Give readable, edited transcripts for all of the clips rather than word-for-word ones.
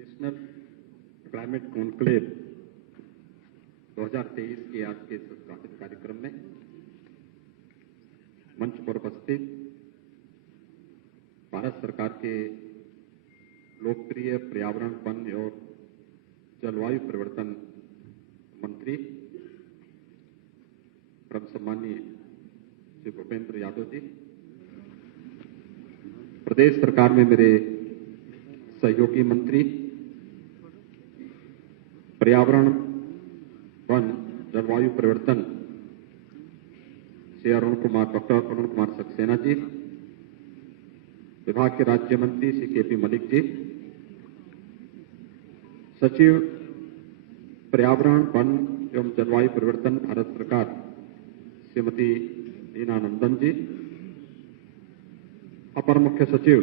National climate conclave 2023 के आज के संस्थापित कार्यक्रम में मंच पर उपस्थित भारत सरकार के लोकप्रिय पर्यावरण, वन और जलवायु परिवर्तन मंत्री परम सम्माननीय श्री भूपेंद्र यादव जी, प्रदेश सरकार में मेरे सहयोगी मंत्री पर्यावरण, वन, जलवायु परिवर्तन श्री डॉक्टर अरुण कुमार सक्सेना जी, विभाग के राज्य मंत्री श्री के.पी. मलिक जी, सचिव पर्यावरण, वन एवं जलवायु परिवर्तन भारत सरकार श्रीमती लीना नंदन जी, अपर मुख्य सचिव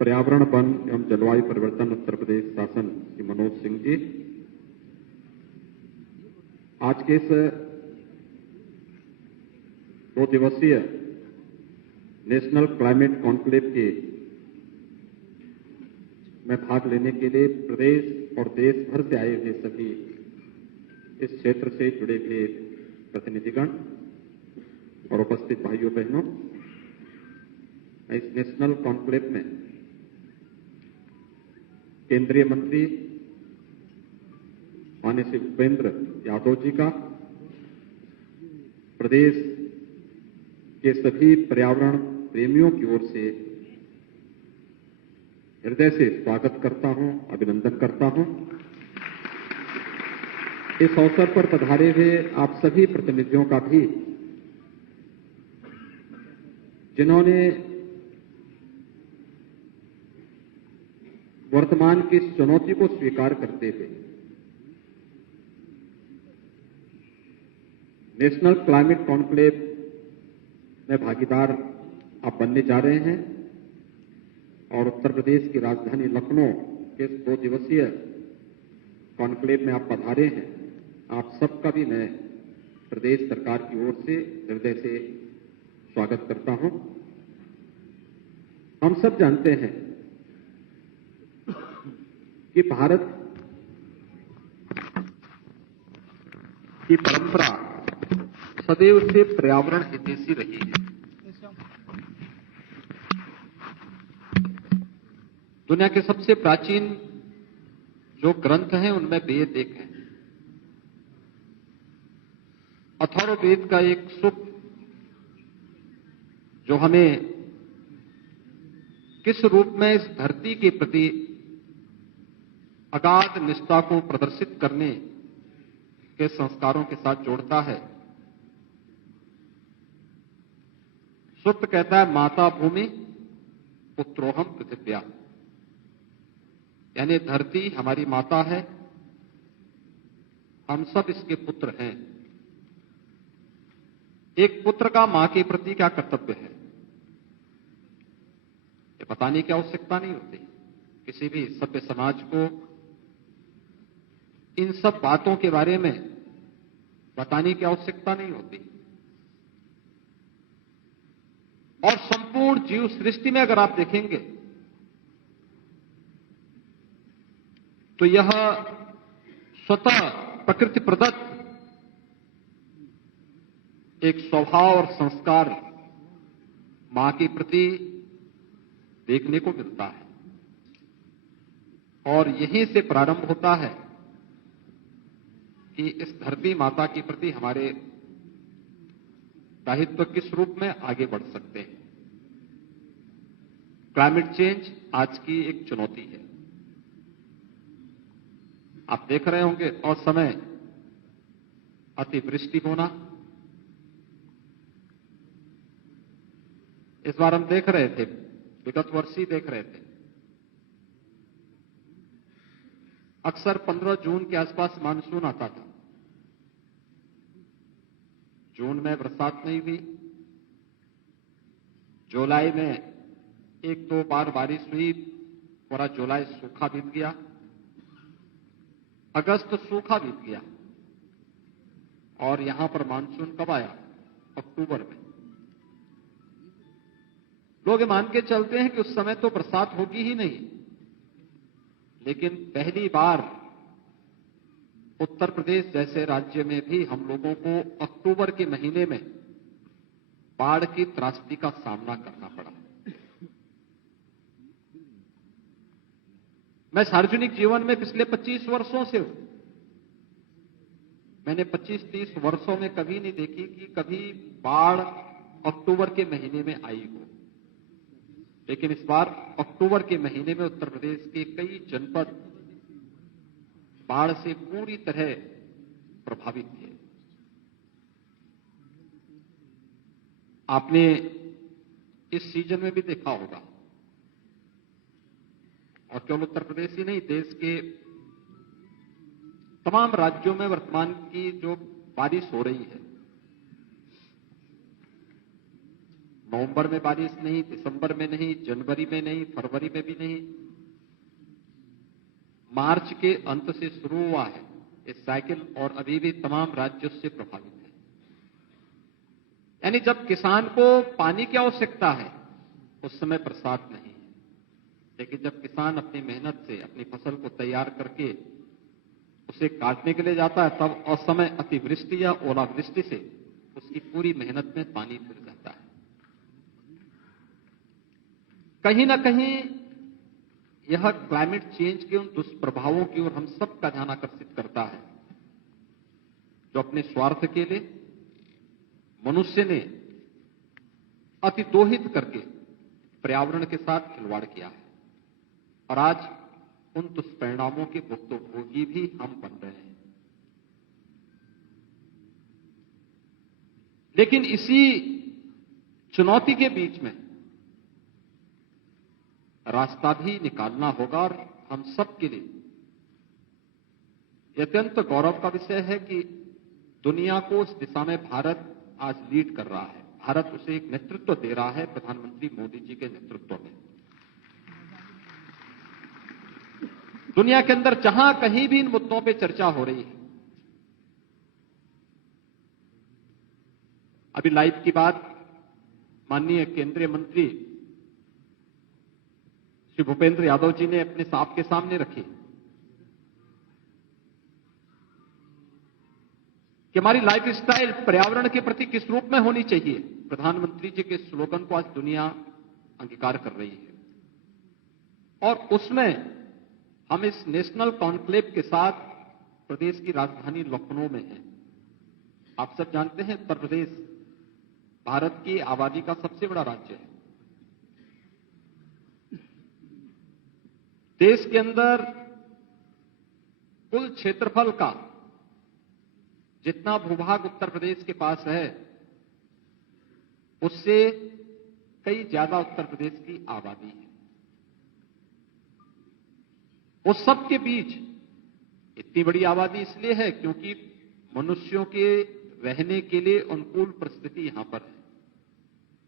पर्यावरण, वन एवं जलवायु परिवर्तन उत्तर प्रदेश शासन श्री मनोज सिंह जी, आज के इस 2 दिवसीय नेशनल क्लाइमेट कॉन्क्लेव के में भाग लेने के लिए प्रदेश और देश भर से आए हुए सभी इस क्षेत्र से जुड़े हुए प्रतिनिधिगण और उपस्थित भाइयों बहनों, इस नेशनल कॉन्क्लेव में केंद्रीय मंत्री माननीय श्री भूपेंद्र यादव जी का प्रदेश के सभी पर्यावरण प्रेमियों की ओर से हृदय से स्वागत करता हूं, अभिनंदन करता हूं। इस अवसर पर पधारे हुए आप सभी प्रतिनिधियों का भी, जिन्होंने वर्तमान की इस चुनौती को स्वीकार करते हुए नेशनल क्लाइमेट कॉन्क्लेव में भागीदार आप बनने जा रहे हैं और उत्तर प्रदेश की राजधानी लखनऊ के 2 दिवसीय कॉन्क्लेव में आप पधारे हैं। आप सबका भी मैं प्रदेश सरकार की ओर से हृदय से स्वागत करता हूं। हम सब जानते हैं कि भारत की परंपरा सदैव से पर्यावरण हितैषी रही है। दुनिया के सबसे प्राचीन जो ग्रंथ हैं उनमें वेद एक है। अथर्ववेद का एक सूक्त जो हमें किस रूप में इस धरती के प्रति अगाध निष्ठा को प्रदर्शित करने के संस्कारों के साथ जोड़ता है। सूक्त कहता है, माता भूमि पुत्रोहम पृथिव्या, यानी धरती हमारी माता है, हम सब इसके पुत्र हैं। एक पुत्र का मां के प्रति क्या कर्तव्य है, ये बताने की आवश्यकता नहीं होती। किसी भी सभ्य समाज को इन सब बातों के बारे में बताने की आवश्यकता नहीं होती। और संपूर्ण जीव सृष्टि में अगर आप देखेंगे तो यह स्वतः प्रकृति प्रदत्त एक स्वभाव और संस्कार मां के प्रति देखने को मिलता है। और यहीं से प्रारंभ होता है कि इस धरती माता के प्रति हमारे दायित्व किस रूप में आगे बढ़ सकते हैं। क्लाइमेट चेंज आज की एक चुनौती है। आप देख रहे होंगे असमय अतिवृष्टि होना, इस बार हम देख रहे थे, विगत वर्ष ही देख रहे थे, अक्सर 15 जून के आसपास मानसून आता था। जून में बरसात नहीं हुई, जुलाई में 1-2 बार बारिश हुई, पूरा जुलाई सूखा बीत गया, अगस्त सूखा बीत गया, और यहां पर मानसून कब आया? अक्टूबर में। लोग ये मान के चलते हैं कि उस समय तो बरसात होगी ही नहीं, लेकिन पहली बार उत्तर प्रदेश जैसे राज्य में भी हम लोगों को अक्टूबर के महीने में बाढ़ की त्रासदी का सामना करना पड़ा। मैं सार्वजनिक जीवन में पिछले 25 वर्षों से हूं। मैंने 25-30 वर्षों में कभी नहीं देखी कि कभी बाढ़ अक्टूबर के महीने में आई हो। लेकिन इस बार अक्टूबर के महीने में उत्तर प्रदेश के कई जनपद बाढ़ से पूरी तरह प्रभावित थे। आपने इस सीजन में भी देखा होगा, और केवल उत्तर प्रदेश ही नहीं, देश के तमाम राज्यों में वर्तमान की जो बारिश हो रही है, नवंबर में बारिश नहीं, दिसंबर में नहीं, जनवरी में नहीं, फरवरी में भी नहीं, मार्च के अंत से शुरू हुआ है इस साइकिल, और अभी भी तमाम राज्यों से प्रभावित है। यानी जब किसान को पानी की आवश्यकता है उस समय बरसात नहीं है, लेकिन जब किसान अपनी मेहनत से अपनी फसल को तैयार करके उसे काटने के लिए जाता है, तब असमय अतिवृष्टि या ओलावृष्टि से उसकी पूरी मेहनत में पानी फिर जाता है। कहीं ना कहीं यह क्लाइमेट चेंज के उन दुष्प्रभावों की ओर हम सबका ध्यान आकर्षित करता है जो अपने स्वार्थ के लिए मनुष्य ने अतिदोहित करके पर्यावरण के साथ खिलवाड़ किया है, और आज उन दुष्परिणामों के भुक्तभोगी भी हम बन रहे हैं। लेकिन इसी चुनौती के बीच में रास्ता भी निकालना होगा, और हम सब के लिए यह अत्यंत गौरव का विषय है कि दुनिया को उस दिशा में भारत आज लीड कर रहा है। भारत उसे एक नेतृत्व दे रहा है प्रधानमंत्री मोदी जी के नेतृत्व में। दुनिया के अंदर जहां कहीं भी इन मुद्दों पे चर्चा हो रही है, अभी लाइव की बात माननीय केंद्रीय मंत्री श्री भूपेंद्र यादव जी ने अपने आपके सामने रखी कि हमारी लाइफस्टाइल पर्यावरण के प्रति किस रूप में होनी चाहिए। प्रधानमंत्री जी के स्लोगन को आज दुनिया अंगीकार कर रही है, और उसमें हम इस नेशनल कॉन्क्लेव के साथ प्रदेश की राजधानी लखनऊ में हैं। आप सब जानते हैं उत्तर प्रदेश भारत की आबादी का सबसे बड़ा राज्य है। देश के अंदर कुल क्षेत्रफल का जितना भूभाग उत्तर प्रदेश के पास है, उससे कई ज्यादा उत्तर प्रदेश की आबादी है। उस सब के बीच इतनी बड़ी आबादी इसलिए है क्योंकि मनुष्यों के रहने के लिए अनुकूल परिस्थिति यहां पर है।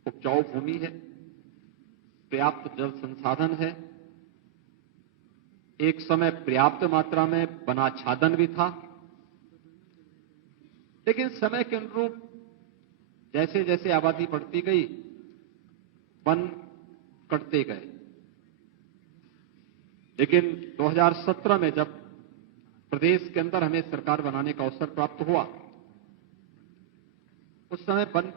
उपजाऊ भूमि है, पर्याप्त जल संसाधन है, एक समय पर्याप्त मात्रा में वनाच्छादन भी था, लेकिन समय के अनुरूप जैसे जैसे आबादी बढ़ती गई, वन कटते गए। लेकिन 2017 में जब प्रदेश के अंदर हमें सरकार बनाने का अवसर प्राप्त हुआ, उस समय वन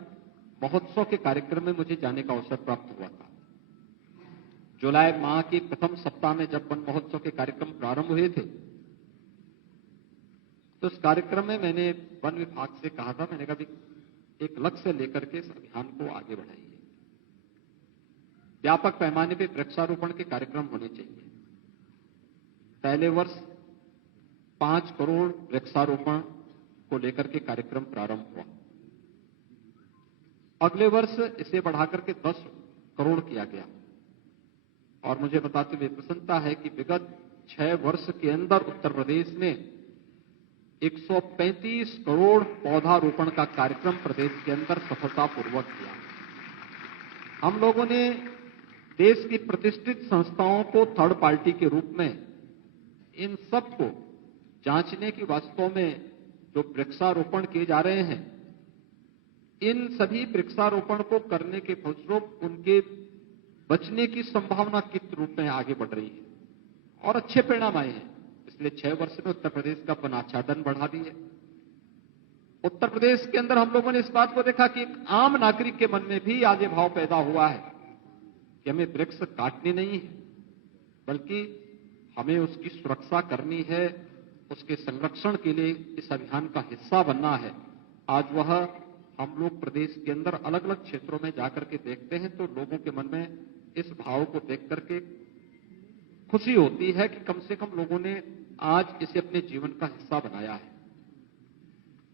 महोत्सव के कार्यक्रम में मुझे जाने का अवसर प्राप्त हुआ था। जुलाई माह के प्रथम सप्ताह में जब वन महोत्सव के कार्यक्रम प्रारंभ हुए थे, तो उस कार्यक्रम में मैंने वन विभाग से कहा था, मैंने कहा एक लक्ष्य लेकर के इस अभियान को आगे बढ़ाइए। व्यापक पैमाने पर वृक्षारोपण के कार्यक्रम होने चाहिए। पहले वर्ष 5 करोड़ वृक्षारोपण को लेकर के कार्यक्रम प्रारंभ हुआ। अगले वर्ष इसे बढ़ाकर के 10 करोड़ किया गया, और मुझे बताते हुए प्रसन्नता है कि विगत 6 वर्ष के अंदर उत्तर प्रदेश ने 135 करोड़ पौधारोपण का कार्यक्रम प्रदेश के अंदर सफलतापूर्वक किया। हम लोगों ने देश की प्रतिष्ठित संस्थाओं को थर्ड पार्टी के रूप में इन सब को जांचने की वास्तव में जो वृक्षारोपण किए जा रहे हैं, इन सभी वृक्षारोपण को करने के फलस्वरूप उनके बचने की संभावना किस रूप में आगे बढ़ रही है, और अच्छे परिणाम आए हैं। पिछले 6 वर्ष में उत्तर प्रदेश का वन आच्छादन बढ़ा दी है। उत्तर प्रदेश के अंदर हम लोगों ने इस बात को देखा कि एक आम नागरिक के मन में भी आज ये भाव पैदा हुआ है कि हमें वृक्ष काटने नहीं है, बल्कि हमें उसकी सुरक्षा करनी है, उसके संरक्षण के लिए इस अभियान का हिस्सा बनना है। आज वह हम लोग प्रदेश के अंदर अलग अलग क्षेत्रों में जाकर के देखते हैं तो लोगों के मन में इस भाव को देख करके खुशी होती है कि कम से कम लोगों ने आज इसे अपने जीवन का हिस्सा बनाया है।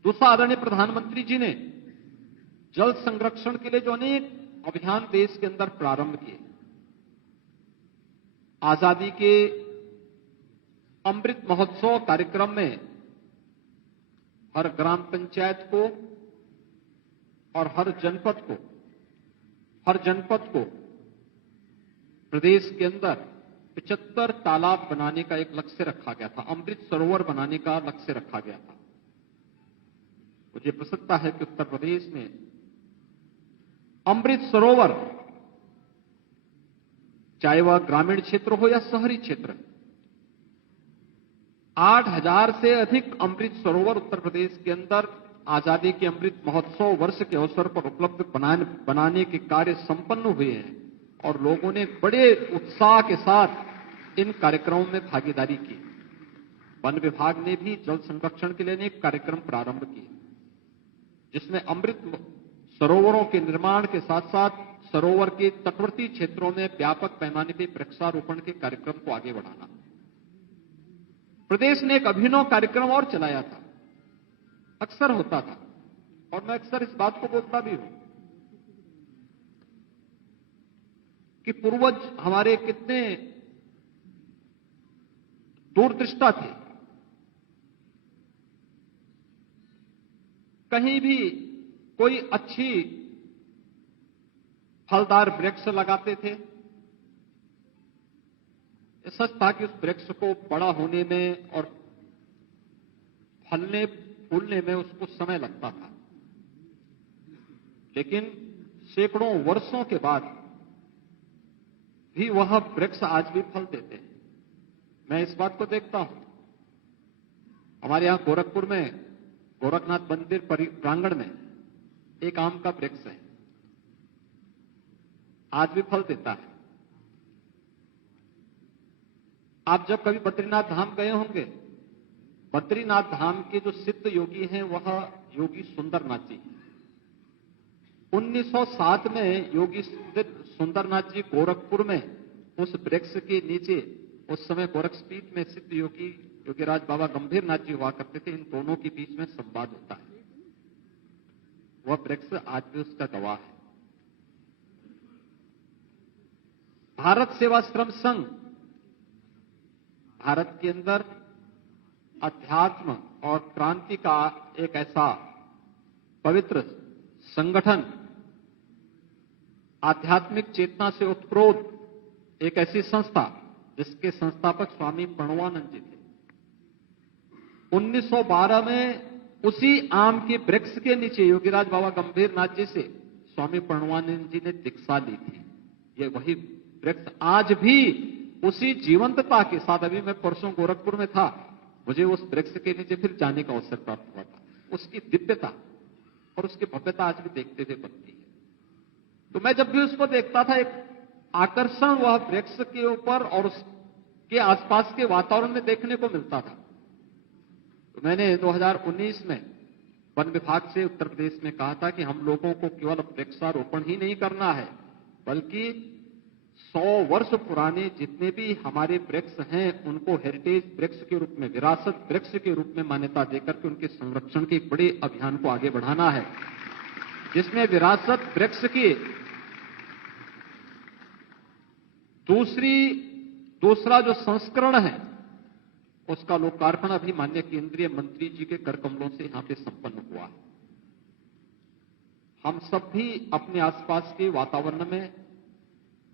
दूसरा, आदरणीय प्रधानमंत्री जी ने जल संरक्षण के लिए जो अनेक अभियान देश के अंदर प्रारंभ किए, आजादी के अमृत महोत्सव कार्यक्रम में हर ग्राम पंचायत को और हर जनपद को प्रदेश के अंदर 75 तालाब बनाने का एक लक्ष्य रखा गया था, अमृत सरोवर बनाने का लक्ष्य रखा गया था। मुझे प्रसन्नता है कि उत्तर प्रदेश में अमृत सरोवर, चाहे वह ग्रामीण क्षेत्र हो या शहरी क्षेत्र, 8000 से अधिक अमृत सरोवर उत्तर प्रदेश के अंदर आजादी के अमृत महोत्सव वर्ष के अवसर पर उपलब्ध बनाने के कार्य संपन्न हुए हैं और लोगों ने बड़े उत्साह के साथ इन कार्यक्रमों में भागीदारी की। वन विभाग ने भी जल संरक्षण के लिए अनेक कार्यक्रम प्रारंभ किए, जिसमें अमृत सरोवरों के निर्माण के साथ साथ सरोवर के तटवर्ती क्षेत्रों में व्यापक पैमाने पर वृक्षारोपण के कार्यक्रम को आगे बढ़ाना। प्रदेश ने एक अभिनव कार्यक्रम और चलाया था। अक्सर होता था और मैं अक्सर इस बात को बोलता भी हूं कि पूर्वज हमारे कितने दूरदृष्टा थे। कहीं भी कोई अच्छी फलदार वृक्ष लगाते थे, सच था कि उस वृक्ष को बड़ा होने में और फलने फूलने में उसको समय लगता था, लेकिन सैकड़ों वर्षों के बाद भी वह वृक्ष आज भी फल देते हैं। मैं इस बात को देखता हूं। हमारे यहां गोरखपुर में गोरखनाथ मंदिर प्रांगण में एक आम का वृक्ष है, आज भी फल देता है। आप जब कभी बद्रीनाथ धाम गए होंगे, बद्रीनाथ धाम के जो सिद्ध योगी हैं वह योगी सुंदरनाथ जी। 1907 में योगी सुंदरनाथ जी गोरखपुर में उस वृक्ष के नीचे, उस समय गोरखपीठ में सिद्ध योगी योगीराज बाबा गंभीरनाथ जी हुआ करते थे। इन दोनों के बीच में संवाद होता है। वह वृक्ष आज भी उसका गवाह है। भारत सेवाश्रम संघ भारत के अंदर अध्यात्म और क्रांति का एक ऐसा पवित्र संगठन, आध्यात्मिक चेतना से उत्प्रोत एक ऐसी संस्था जिसके संस्थापक स्वामी प्रणवानंद जी थे। 1912 में उसी आम के वृक्ष के नीचे योगीराज बाबा गंभीरनाथ जी से स्वामी प्रणवानंद जी ने दीक्षा ली थी। ये वही वृक्ष आज भी उसी जीवंतता के साथ, अभी मैं परसों गोरखपुर में था, मुझे उस वृक्ष के नीचे फिर जाने का अवसर प्राप्त हुआ था। उसकी दिव्यता और उसकी भव्यता आज भी देखते हुए बनती है। तो मैं जब भी उसको देखता था, एक आकर्षण वह वृक्ष के ऊपर और उसके आसपास के वातावरण में देखने को मिलता था। तो मैंने 2019 में वन विभाग से उत्तर प्रदेश में कहा था कि हम लोगों को केवल वृक्षारोपण ही नहीं करना है, बल्कि 100 वर्ष पुराने जितने भी हमारे वृक्ष हैं उनको हेरिटेज वृक्ष के रूप में, विरासत वृक्ष के रूप में मान्यता देकर के उनके संरक्षण के एक बड़े अभियान को आगे बढ़ाना है, जिसमें विरासत वृक्ष की दूसरा जो संस्करण है उसका लोकार्पण अभी माननीय केंद्रीय मंत्री जी के कर कमलों से यहां पे संपन्न हुआ है। हम सब भी अपने आसपास के वातावरण में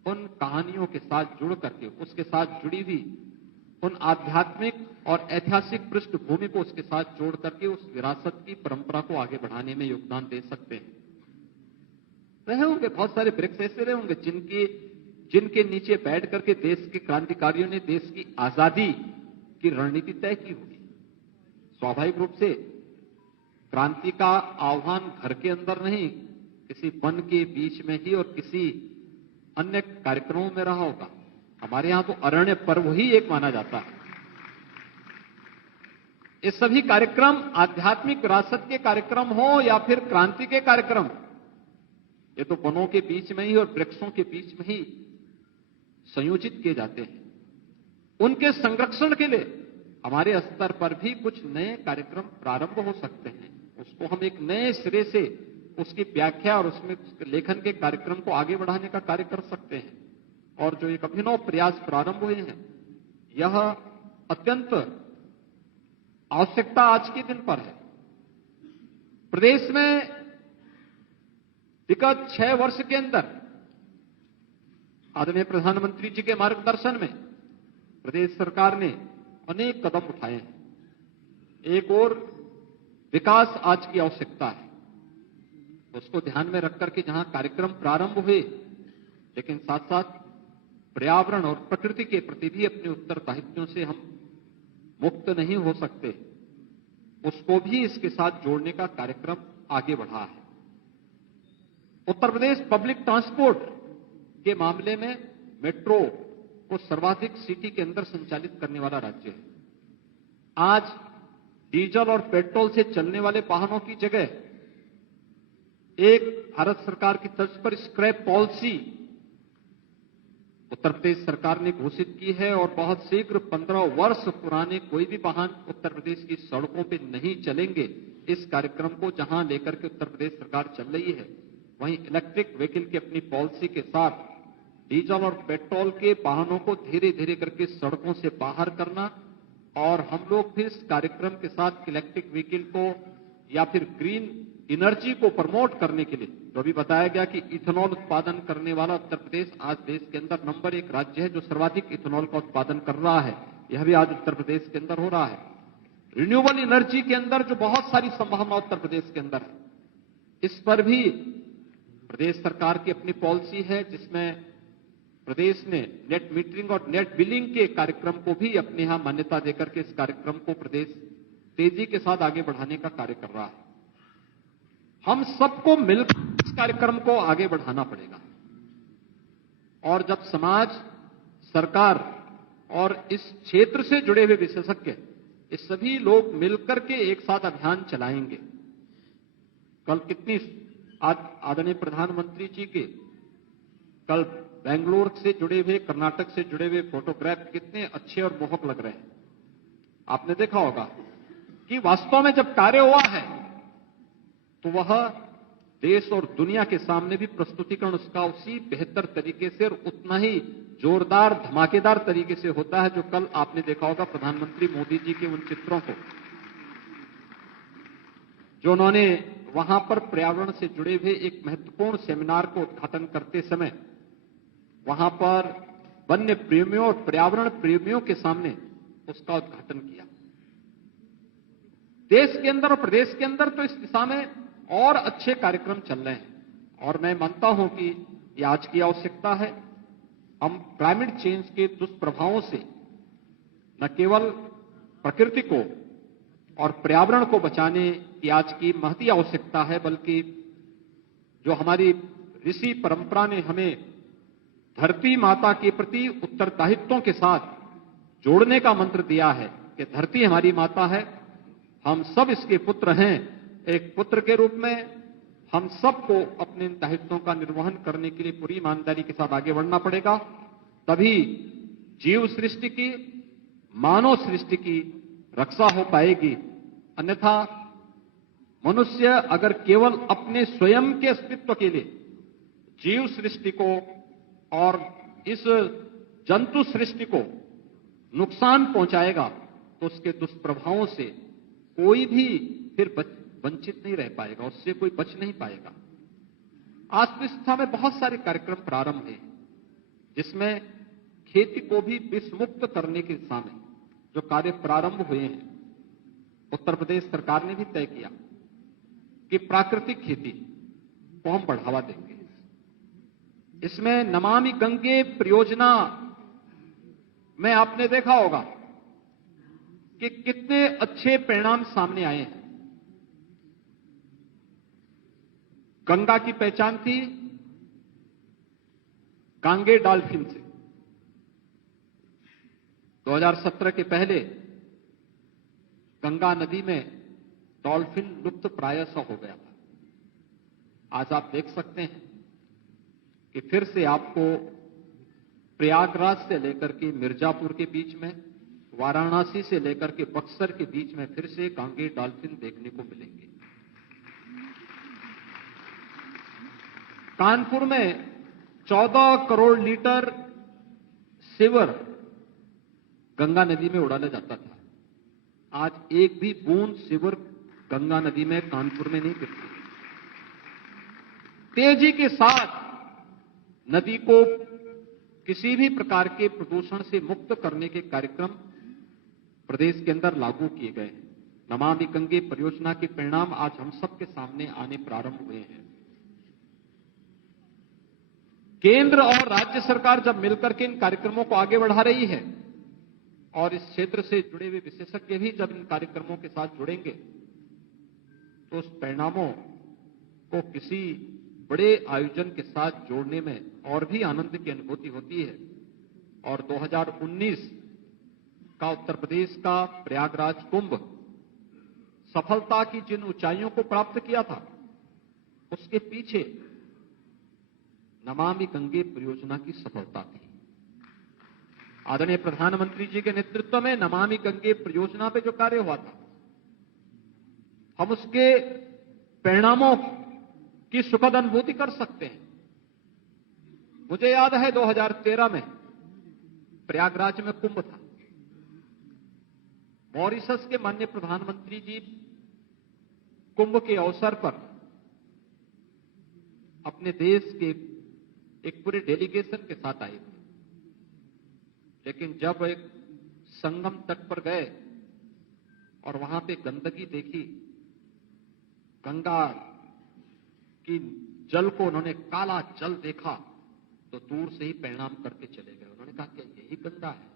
उन कहानियों के साथ जुड़ करके, उसके साथ जुड़ी हुई उन आध्यात्मिक और ऐतिहासिक पृष्ठभूमि को उसके साथ जोड़ करके उस विरासत की परंपरा को आगे बढ़ाने में योगदान दे सकते हैं। रहे होंगे बहुत सारे वृक्ष ऐसे रहे होंगे जिनकी जिनके नीचे बैठ करके देश के क्रांतिकारियों ने देश की आजादी की रणनीति तय की होगी। स्वाभाविक रूप से क्रांति का आह्वान घर के अंदर नहीं, किसी वन के बीच में ही और किसी अन्य कार्यक्रमों में रहा होगा। हमारे यहां तो अरण्य पर्व ही एक माना जाता है। ये सभी कार्यक्रम आध्यात्मिक विरासत के कार्यक्रम हो या फिर क्रांति के कार्यक्रम, ये तो वनों के बीच में ही और वृक्षों के बीच में ही संयोजित किए जाते हैं। उनके संरक्षण के लिए हमारे स्तर पर भी कुछ नए कार्यक्रम प्रारंभ हो सकते हैं। उसको हम एक नए सिरे से उसकी व्याख्या और उसमें लेखन के कार्यक्रम को आगे बढ़ाने का कार्य कर सकते हैं। और जो एक अभिनव प्रयास प्रारंभ हुए हैं, यह अत्यंत आवश्यकता आज के दिन पर है। प्रदेश में विगत 6 वर्ष के अंदर आदरणीय प्रधानमंत्री जी के मार्गदर्शन में प्रदेश सरकार ने अनेक कदम उठाए हैं। एक और विकास आज की आवश्यकता है, उसको ध्यान में रखकर के जहां कार्यक्रम प्रारंभ हुए, लेकिन साथ साथ पर्यावरण और प्रकृति के प्रति भी अपने उत्तरदायित्वों से हम मुक्त नहीं हो सकते, उसको भी इसके साथ जोड़ने का कार्यक्रम आगे बढ़ा है। उत्तर प्रदेश पब्लिक ट्रांसपोर्ट के मामले में मेट्रो को सर्वाधिक सिटी के अंदर संचालित करने वाला राज्य है। आज डीजल और पेट्रोल से चलने वाले वाहनों की जगह एक भारत सरकार की तर्ज पर स्क्रैप पॉलिसी उत्तर प्रदेश सरकार ने घोषित की है और बहुत शीघ्र 15 वर्ष पुराने कोई भी वाहन उत्तर प्रदेश की सड़कों पे नहीं चलेंगे। इस कार्यक्रम को जहां लेकर के उत्तर प्रदेश सरकार चल रही है, वहीं इलेक्ट्रिक व्हीकल की अपनी पॉलिसी के साथ डीजल और पेट्रोल के वाहनों को धीरे धीरे करके सड़कों से बाहर करना, और हम लोग भी इस कार्यक्रम के साथ इलेक्ट्रिक व्हीकल को या फिर ग्रीन एनर्जी को प्रमोट करने के लिए, जो भी बताया गया कि इथेनॉल उत्पादन करने वाला उत्तर प्रदेश आज देश के अंदर नंबर 1 राज्य है जो सर्वाधिक इथेनॉल का उत्पादन कर रहा है, यह भी आज उत्तर प्रदेश के अंदर हो रहा है। रिन्यूएबल एनर्जी के अंदर जो बहुत सारी संभावना उत्तर प्रदेश के अंदर है, इस पर भी प्रदेश सरकार की अपनी पॉलिसी है, जिसमें प्रदेश ने नेट मीटरिंग और नेट बिलिंग के कार्यक्रम को भी अपने यहां मान्यता देकर के इस कार्यक्रम को प्रदेश तेजी के साथ आगे बढ़ाने का कार्य कर रहा है। हम सबको मिलकर इस कार्यक्रम को आगे बढ़ाना पड़ेगा, और जब समाज, सरकार और इस क्षेत्र से जुड़े हुए विशेषज्ञ, ये सभी लोग मिलकर के एक साथ अभियान चलाएंगे। कल कितनी आदरणीय प्रधानमंत्री जी के कल बेंगलुरु से जुड़े हुए, कर्नाटक से जुड़े हुए फोटोग्राफ कितने अच्छे और मोहक लग रहे हैं। आपने देखा होगा कि वास्तव में जब कार्य हुआ है तो वह देश और दुनिया के सामने भी प्रस्तुतिकरण उसका उसी बेहतर तरीके से और उतना ही जोरदार, धमाकेदार तरीके से होता है, जो कल आपने देखा होगा प्रधानमंत्री मोदी जी के उन चित्रों को, जो उन्होंने वहां पर पर्यावरण से जुड़े हुए एक महत्वपूर्ण सेमिनार को उद्घाटन करते समय वहां पर वन्य प्रेमियों और पर्यावरण प्रेमियों के सामने उसका उद्घाटन किया। देश के अंदर और प्रदेश के अंदर तो इस दिशा में और अच्छे कार्यक्रम चल रहे हैं, और मैं मानता हूं कि ये आज की आवश्यकता है। हम क्लाइमेट चेंज के दुष्प्रभावों से न केवल प्रकृति को और पर्यावरण को बचाने की आज की महती आवश्यकता है, बल्कि जो हमारी ऋषि परंपरा ने हमें धरती माता के प्रति उत्तरदायित्वों के साथ जोड़ने का मंत्र दिया है कि धरती हमारी माता है, हम सब इसके पुत्र हैं। एक पुत्र के रूप में हम सबको अपने दायित्वों का निर्वहन करने के लिए पूरी ईमानदारी के साथ आगे बढ़ना पड़ेगा, तभी जीव सृष्टि की, मानव सृष्टि की रक्षा हो पाएगी। अन्यथा मनुष्य अगर केवल अपने स्वयं के अस्तित्व के लिए जीव सृष्टि को और इस जंतु सृष्टि को नुकसान पहुंचाएगा, तो उसके दुष्प्रभावों से कोई भी फिर वंचित नहीं रह पाएगा, उससे कोई बच नहीं पाएगा। आज तो इस दिशा में बहुत सारे कार्यक्रम प्रारंभ हैं, जिसमें खेती को भी विषमुक्त करने की दिशा में जो कार्य प्रारंभ हुए हैं। उत्तर प्रदेश सरकार ने भी तय किया कि प्राकृतिक खेती को हम बढ़ावा देंगे। इसमें नमामि गंगे परियोजना में आपने देखा होगा कि कितने अच्छे परिणाम सामने आए हैं। गंगा की पहचान थी गांगे डॉल्फिन से। 2017 के पहले गंगा नदी में डॉल्फिन लुप्त प्राय सा हो गया था। आज आप देख सकते हैं कि फिर से आपको प्रयागराज से लेकर के मिर्जापुर के बीच में, वाराणसी से लेकर के बक्सर के बीच में फिर से गांगे डॉल्फिन देखने को मिलेंगे। कानपुर में 14 करोड़ लीटर सीवर गंगा नदी में उड़ाया जाता था। आज एक भी बूंद सीवर गंगा नदी में कानपुर में नहीं गिरती। तेजी के साथ नदी को किसी भी प्रकार के प्रदूषण से मुक्त करने के कार्यक्रम प्रदेश के अंदर लागू किए गए हैं। नमामि गंगे परियोजना के परिणाम आज हम सबके सामने आने प्रारंभ हुए हैं। केंद्र और राज्य सरकार जब मिलकर के इन कार्यक्रमों को आगे बढ़ा रही है और इस क्षेत्र से जुड़े हुए विशेषज्ञ भी जब इन कार्यक्रमों के साथ जुड़ेंगे तो उस परिणामों को किसी बड़े आयोजन के साथ जोड़ने में और भी आनंद की अनुभूति होती है। और 2019 का उत्तर प्रदेश का प्रयागराज कुंभ सफलता की जिन ऊंचाइयों को प्राप्त किया था, उसके पीछे नमामि गंगे परियोजना की सफलता थी। आदरणीय प्रधानमंत्री जी के नेतृत्व में नमामि गंगे परियोजना पे जो कार्य हुआ था, हम उसके परिणामों की सुखद अनुभूति कर सकते हैं। मुझे याद है 2013 में प्रयागराज में कुंभ था। मॉरिशस के माननीय प्रधानमंत्री जी कुंभ के अवसर पर अपने देश के एक पूरे डेलीगेशन के साथ आए थे, लेकिन जब एक संगम तट पर गए और वहां पे गंदगी देखी, गंगा की जल को उन्होंने काला जल देखा, तो दूर से ही परिणाम करके चले गए। उन्होंने कहा क्या यही गंगा है?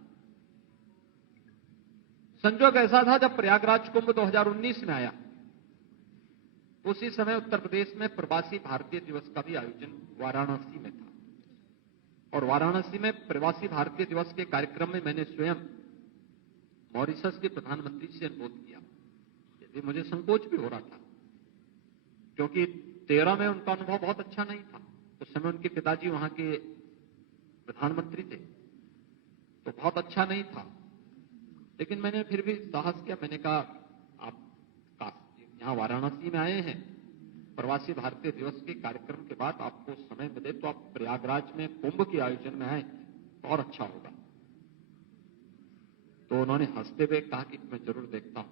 संजोग ऐसा था जब प्रयागराज कुंभ 2019 में आया, उसी समय उत्तर प्रदेश में प्रवासी भारतीय दिवस का भी आयोजन वाराणसी में था। और वाराणसी में प्रवासी भारतीय दिवस के कार्यक्रम में मैंने स्वयं मॉरिशस के प्रधानमंत्री से अनुरोध किया। यदि मुझे संकोच भी हो रहा था, क्योंकि 13 में उनका अनुभव बहुत अच्छा नहीं था। उस समय उनके पिताजी वहां के प्रधानमंत्री थे, तो बहुत अच्छा नहीं था। लेकिन मैंने फिर भी साहस किया। मैंने कहा आप यहां वाराणसी में आए हैं, प्रवासी भारतीय दिवस के कार्यक्रम के बाद आपको समय मिले तो आप प्रयागराज में कुंभ के आयोजन में आए, और अच्छा होगा। तो उन्होंने हंसते हुए कहा कि मैं जरूर देखता हूं।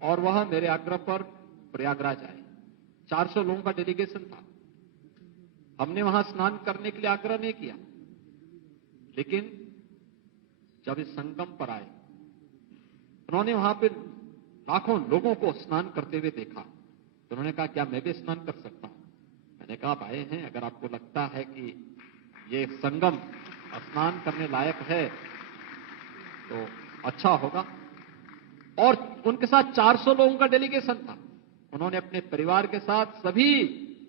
और वह मेरे आग्रह पर प्रयागराज आए। 400 लोगों का डेलीगेशन था। हमने वहां स्नान करने के लिए आग्रह नहीं किया, लेकिन जब इस संगम पर आए, उन्होंने वहां पे लाखों लोगों को स्नान करते हुए देखा, तो उन्होंने कहा क्या मैं भी स्नान कर सकता हूं? मैंने कहा आप आए हैं, अगर आपको लगता है कि ये संगम स्नान करने लायक है तो अच्छा होगा। और उनके साथ 400 लोगों का डेलीगेशन था। उन्होंने अपने परिवार के साथ सभी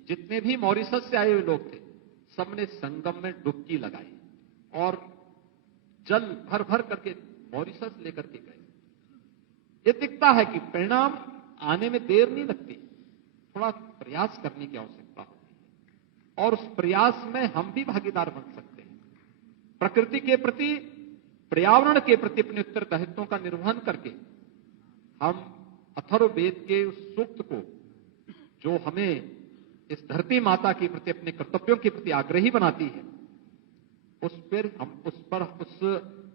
जितने भी मॉरिशस से आए हुए लोग थे, सबने संगम में डुबकी लगाई और जल भर भर करके मॉरिशस लेकर के गए। ये दिखता है कि परिणाम आने में देर नहीं लगती, थोड़ा प्रयास करने की आवश्यकता होती है, और उस प्रयास में हम भी भागीदार बन सकते हैं। प्रकृति के प्रति, पर्यावरण के प्रति अपने उत्तरदायित्वों का निर्वहन करके हम अथर्ववेद के उस सूक्त को, जो हमें इस धरती माता के प्रति, अपने कर्तव्यों के प्रति आग्रही बनाती है, उस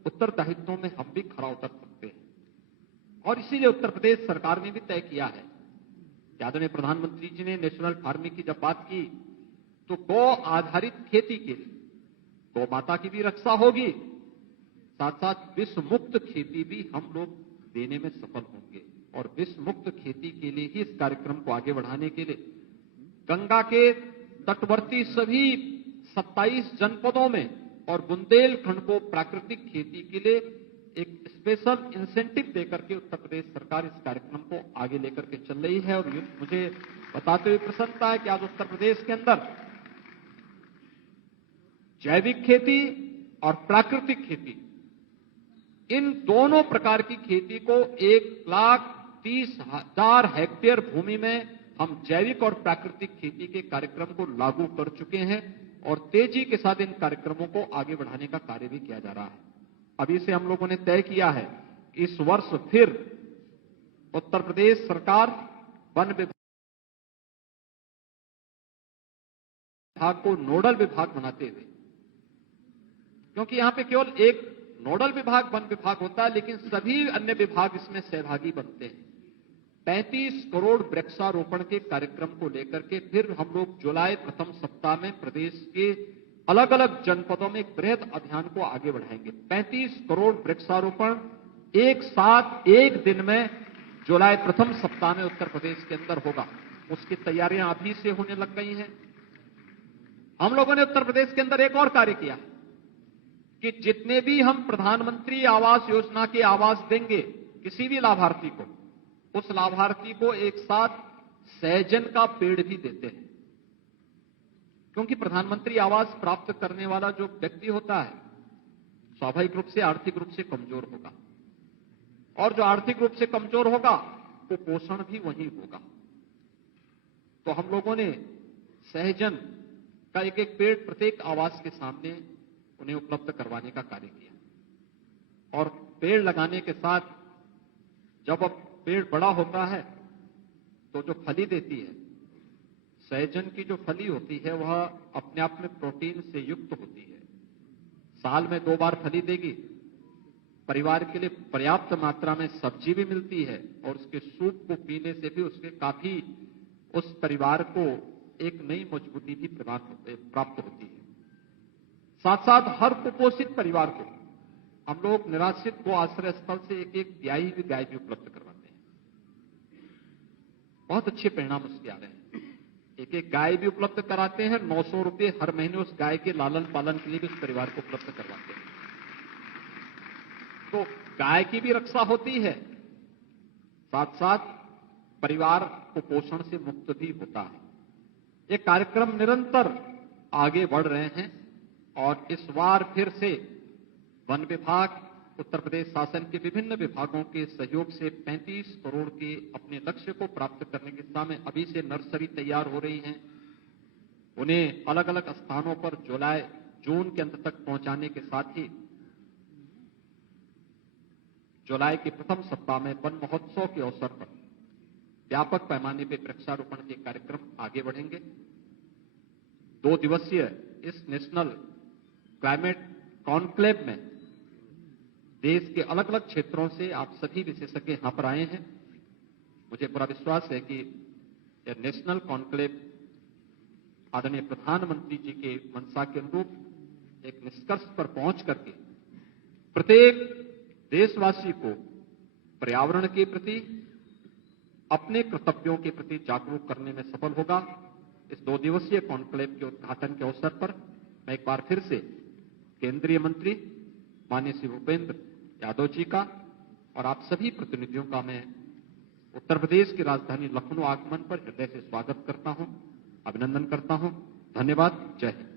उत्तरदायित्वों में हम भी खरा उतर सकते हैं। और इसीलिए उत्तर प्रदेश सरकार ने भी तय किया है कि आदरणीय प्रधानमंत्री जी ने नेशनल फार्मिंग की जब बात की, तो गौ आधारित खेती के लिए गौ माता की भी रक्षा होगी, साथ साथ विष मुक्त खेती भी हम लोग देने में सफल होंगे। और विष मुक्त खेती के लिए ही इस कार्यक्रम को आगे बढ़ाने के लिए गंगा के तटवर्ती सभी 27 जनपदों में और बुंदेलखंड को प्राकृतिक खेती के लिए एक स्पेशल इंसेंटिव देकर के उत्तर प्रदेश सरकार इस कार्यक्रम को आगे लेकर के चल रही है। और मुझे बताते हुए प्रसन्नता है कि आज उत्तर प्रदेश के अंदर जैविक खेती और प्राकृतिक खेती, इन दोनों प्रकार की खेती को 1,30,000 हेक्टेयर भूमि में हम जैविक और प्राकृतिक खेती के कार्यक्रम को लागू कर चुके हैं और तेजी के साथ इन कार्यक्रमों को आगे बढ़ाने का कार्य भी किया जा रहा है। अभी से हम लोगों ने तय किया है कि इस वर्ष फिर उत्तर प्रदेश सरकार वन विभाग को नोडल विभाग बनाते हुए, क्योंकि यहां पे केवल एक नोडल विभाग वन विभाग होता है, लेकिन सभी अन्य विभाग इसमें सहभागी बनते हैं। 35 करोड़ वृक्षारोपण के कार्यक्रम को लेकर के फिर हम लोग जुलाई प्रथम सप्ताह में प्रदेश के अलग अलग जनपदों में एक बृहद अभियान को आगे बढ़ाएंगे। 35 करोड़ वृक्षारोपण एक साथ एक दिन में जुलाई प्रथम सप्ताह में उत्तर प्रदेश के अंदर होगा। उसकी तैयारियां अभी से होने लग गई हैं। हम लोगों ने उत्तर प्रदेश के अंदर एक और कार्य किया कि जितने भी हम प्रधानमंत्री आवास योजना के आवास देंगे किसी भी लाभार्थी को, उस लाभार्थी को एक साथ सहजन का पेड़ भी देते हैं, क्योंकि प्रधानमंत्री आवास प्राप्त करने वाला जो व्यक्ति होता है स्वाभाविक रूप से आर्थिक रूप से कमजोर होगा, और जो आर्थिक रूप से कमजोर होगा वो पोषण भी वही होगा। तो हम लोगों ने सहजन का एक एक पेड़ प्रत्येक आवास के सामने उन्हें उपलब्ध करवाने का कार्य किया। और पेड़ लगाने के साथ जब अब पेड़ बड़ा होता है तो जो फली देती है, सहजन की जो फली होती है वह अपने आप में प्रोटीन से युक्त होती है। साल में 2 बार फली देगी, परिवार के लिए पर्याप्त मात्रा में सब्जी भी मिलती है और उसके सूप को पीने से भी उसके काफी उस परिवार को एक नई मजबूती भी प्राप्त होती है। साथ साथ हर कुपोषित परिवार को हम लोग निराश्रित गो आश्रय स्थल से एक एक ब्याई हुई गाय भी उपलब्ध करवाते हैं। बहुत अच्छे परिणाम उसके आ रहे हैं। एक एक गाय भी उपलब्ध कराते हैं, 900 रुपए हर महीने उस गाय के लालन पालन के लिए भी उस परिवार को उपलब्ध करवाते हैं। तो गाय की भी रक्षा होती है, साथ साथ परिवार कुपोषण से मुक्त भी होता है। ये कार्यक्रम निरंतर आगे बढ़ रहे हैं और इस बार फिर से वन विभाग, उत्तर प्रदेश शासन के विभिन्न विभागों के सहयोग से 35 करोड़ के अपने लक्ष्य को प्राप्त करने की दिशा में अभी से नर्सरी तैयार हो रही हैं। उन्हें अलग अलग स्थानों पर जून के अंत तक पहुंचाने के साथ ही जुलाई के प्रथम सप्ताह में वन महोत्सव के अवसर पर व्यापक पैमाने पर वृक्षारोपण के कार्यक्रम आगे बढ़ेंगे। 2 दिवसीय इस नेशनल क्लाइमेट कॉन्क्लेव में देश के अलग अलग क्षेत्रों से आप सभी विशेषज्ञ यहां पर आए हैं। मुझे पूरा विश्वास है कि यह नेशनल कॉन्क्लेव आदरणीय प्रधानमंत्री जी के मंशा के अनुरूप एक निष्कर्ष पर पहुंच करके प्रत्येक देशवासी को पर्यावरण के प्रति, अपने कर्तव्यों के प्रति जागरूक करने में सफल होगा। इस 2 दिवसीय कॉन्क्लेव के उद्घाटन के अवसर पर मैं एक बार फिर से केंद्रीय मंत्री माननीय श्री भूपेंद्र यादव जी का और आप सभी प्रतिनिधियों का मैं उत्तर प्रदेश की राजधानी लखनऊ आगमन पर हृदय से स्वागत करता हूं, अभिनंदन करता हूं। धन्यवाद। जय हिंद।